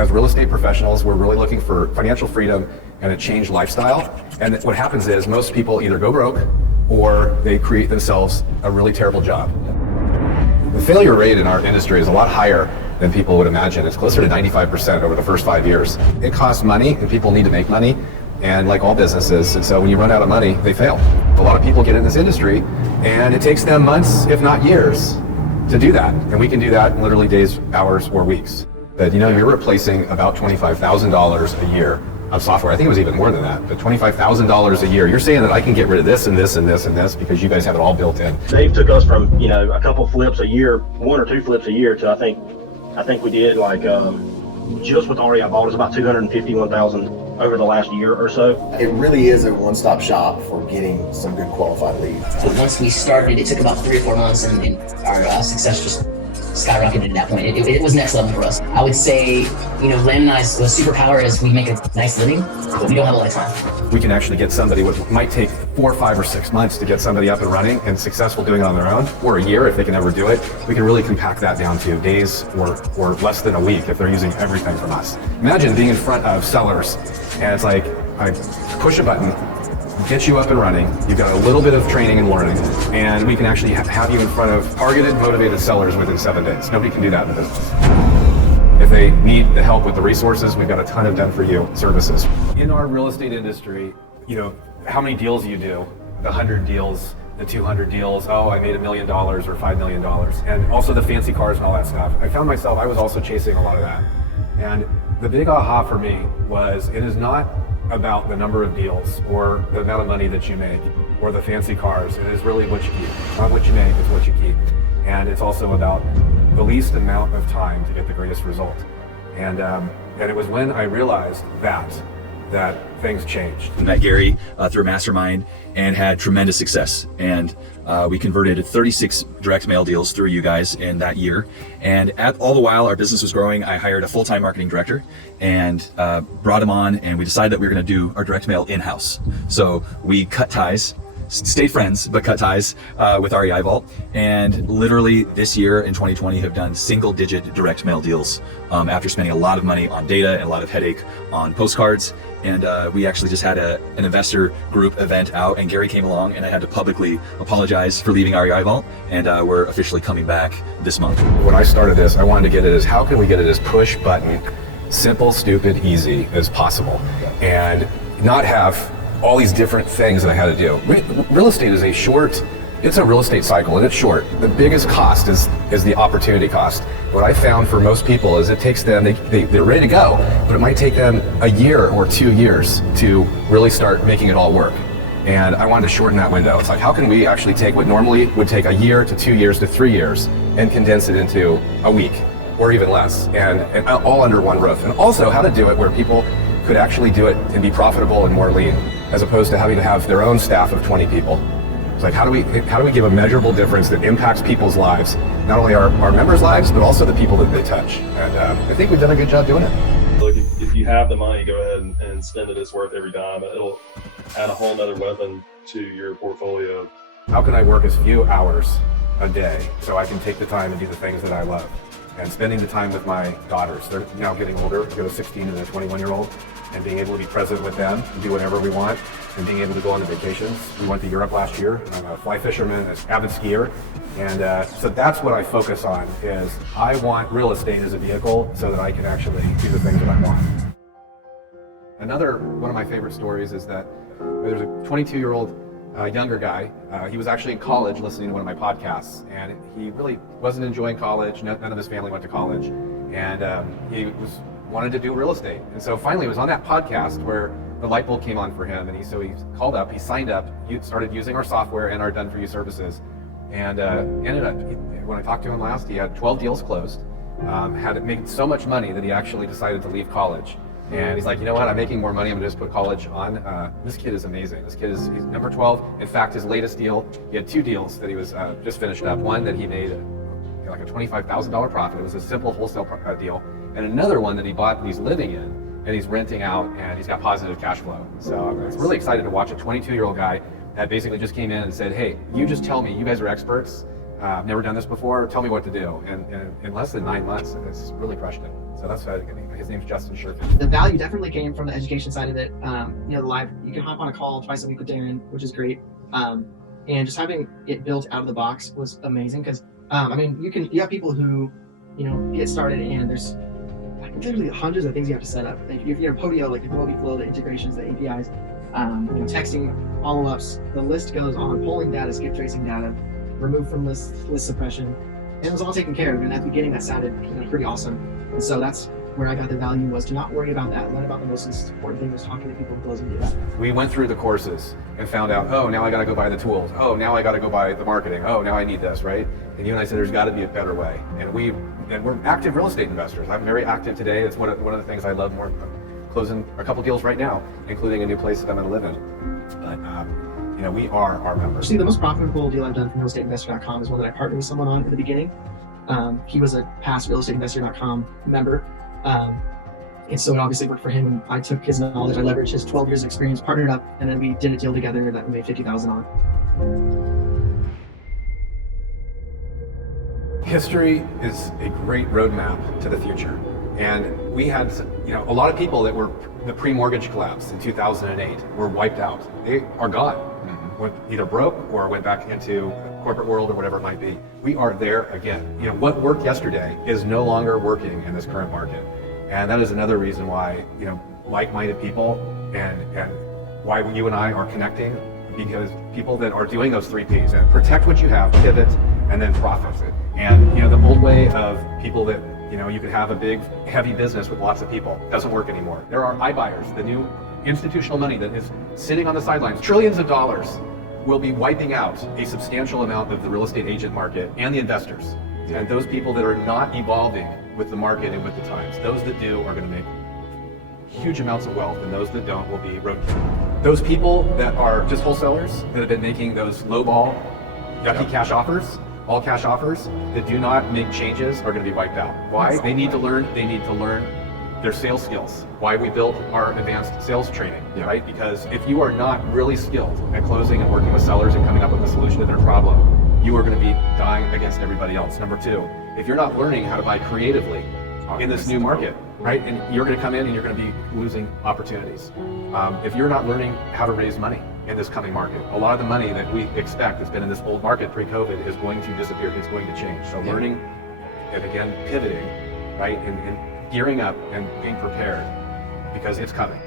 as real estate professionals, we're really looking for financial freedom and a changed lifestyle. And what happens is most people either go broke or they create themselves a really terrible job. The failure rate in our industry is a lot higher than people would imagine. It's closer to 95% over the first 5 years. It costs money and people need to make money, and like all businesses, and so when you run out of money, they fail. A lot of people get in this industry and it takes them months, if not years, to do that. And we can do that in literally days, hours, or weeks. But you're replacing about $25,000 a year of software. I think it was even more than that, but $25,000 a year. You're saying that I can get rid of this and this and this and this because you guys have it all built in. Dave took us from, a couple flips a year, 1 or 2 flips a year, to I think we did like, just with REIvault, it's about $251,000 over the last year or so. It really is a one-stop shop for getting some good qualified leads. So once we started, it took about 3 or 4 months, and our success just skyrocketed at that point. It was next level for us. I would say, Len and I's superpower is we make a nice living, but we don't have a lot of time. We can actually get somebody, what might take 4, 5, or 6 months to get somebody up and running and successful doing it on their own, or a year if they can ever do it. We can really compact that down to days or less than a week if they're using everything from us. Imagine being in front of sellers and it's like, I push a button, get you up and running, you've got a little bit of training and learning, and we can actually have you in front of targeted, motivated sellers within 7 days. Nobody can do that in the business. If they need the help with the resources, we've got a ton of done-for-you services. In our real estate industry, how many deals you do, the 100 deals, the 200 deals, oh, I made $1 million or $5 million, and also the fancy cars and all that stuff. I found myself, I was also chasing a lot of that. And the big aha for me was, it is not about the number of deals or the amount of money that you make or the fancy cars. It is really what you keep. It's not what you make, it's what you keep. And it's also about the least amount of time to get the greatest result. And it was when I realized that things changed. I met Gary through a mastermind and had tremendous success. And we converted 36 direct mail deals through you guys in that year. And all the while our business was growing, I hired a full-time marketing director and brought him on, and we decided that we were going to do our direct mail in-house. So we cut ties, stayed friends, but cut ties with REIvault. And literally this year in 2020 have done single-digit direct mail deals after spending a lot of money on data and a lot of headache on postcards. And we actually just had an investor group event out, and Gary came along, and I had to publicly apologize for leaving REIvault, and we're officially coming back this month. When I started this, I wanted to get it as, how can we get it as push button, simple, stupid, easy as possible, and not have all these different things that I had to do. Real estate is it's a real estate cycle, and it's short. The biggest cost is the opportunity cost. What I found for most people is it takes them, they're ready to go, but it might take them a year or 2 years to really start making it all work. And I wanted to shorten that window. It's like, how can we actually take what normally would take a year to 2 years to 3 years and condense it into a week or even less, and all under one roof. And also how to do it where people could actually do it and be profitable and more lean, as opposed to having to have their own staff of 20 people. It's like, how do we give a measurable difference that impacts people's lives, not only our members' lives, but also the people that they touch. And I think we've done a good job doing it. Look, if you have the money, go ahead and spend it. It's worth every dime. It'll add a whole nother weapon to your portfolio. How can I work as few hours a day so I can take the time and do the things that I love? And spending the time with my daughters. They're now getting older. We've got a 16 and a 21-year-old. And being able to be present with them and do whatever we want, and being able to go on vacations. We went to Europe last year. I'm a fly fisherman, an avid skier, and so that's what I focus on. Is I want real estate as a vehicle so that I can actually do the things that I want. Another one of my favorite stories is that there's a 22-year-old younger guy. He was actually in college listening to one of my podcasts, and he really wasn't enjoying college. None of his family went to college, and he wanted to do real estate. And so finally it was on that podcast where the light bulb came on for him, and so he called up, he signed up, he started using our software and our done-for-you services, and ended up, when I talked to him last, he had 12 deals closed, had made so much money that he actually decided to leave college. And he's like, you know what, I'm making more money, I'm gonna just put college on. This kid is amazing. This kid he's number 12. In fact, his latest deal, he had 2 deals that he was just finished up. One that he made like a $25,000 profit. It was a simple wholesale deal. And another one that he bought that he's living in, and he's renting out, and he's got positive cash flow. So I'm really excited to watch a 22-year-old guy that basically just came in and said, hey, you just tell me, you guys are experts. never done this before. Tell me what to do. And in less than 9 months, it's really crushed it. So that's his name's Justin Sherfield. The value definitely came from the education side of it. You know, the live, you can hop on a call twice a week with Darren, which is great. And just having it built out of the box was amazing because, I mean, you have people who, you know, get started and there's literally hundreds of things you have to set up. Like if you're Podio, like the Flow, the integrations, the APIs, you know, texting, follow-ups, the list goes on, polling data, skip tracing data, remove from list suppression. And it was all taken care of. And at the beginning that sounded, you know, pretty awesome. And so that's where I got the value, was to not worry about that. Learn about the most important thing was talking to people and closing deals. We went through the courses and found out, oh, now I got to go buy the tools. Oh, now I got to go buy the marketing. Oh, now I need this, right? And you and I said, there's got to be a better way. And we're active real estate investors. I'm very active today. It's one of the things I love more. I'm closing a couple deals right now, including a new place that I'm going to live in. But you know, we are our members. See, the most profitable deal I've done from RealEstateInvestor.com is one that I partnered with someone on in the beginning. He was a past RealEstateInvestor.com member. And so it obviously worked for him, and I took his knowledge, I leveraged his 12 years of experience, partnered up, and then we did a deal together that we made $50,000 on. History is a great roadmap to the future. And we had, you know, a lot of people that were the pre-mortgage collapse in 2008 were wiped out. They are gone. Went either broke or went back into corporate world or whatever it might be. We are there again. You know, what worked yesterday is no longer working in this current market. And that is another reason why, you know, like-minded people and why you and I are connecting, because people that are doing those 3 Ps, and protect what you have, pivot, and then profit. And, you know, the old way of people that, you know, you could have a big, heavy business with lots of people, doesn't work anymore. There are iBuyers, the new institutional money that is sitting on the sidelines. Trillions of dollars will be wiping out a substantial amount of the real estate agent market and the investors. And those people that are not evolving with the market and with the times, those that do are going to make huge amounts of wealth, and those that don't will be roadkill. Those people that are just wholesalers that have been making those lowball, yucky cash offers, all cash offers, that do not make changes are going to be wiped out. Why? They need to learn their sales skills. Why we built our advanced sales training, right? Because if you are not really skilled at closing and working with sellers and coming up with a solution to their problem, you are going to be dying against everybody else. Number 2, if you're not learning how to buy creatively in this new market, right? And you're going to come in and you're going to be losing opportunities. If you're not learning how to raise money in this coming market, a lot of the money that we expect that's been in this old market pre-COVID is going to disappear. It's going to change. So learning, and again, pivoting, right? And gearing up and being prepared, because it's coming.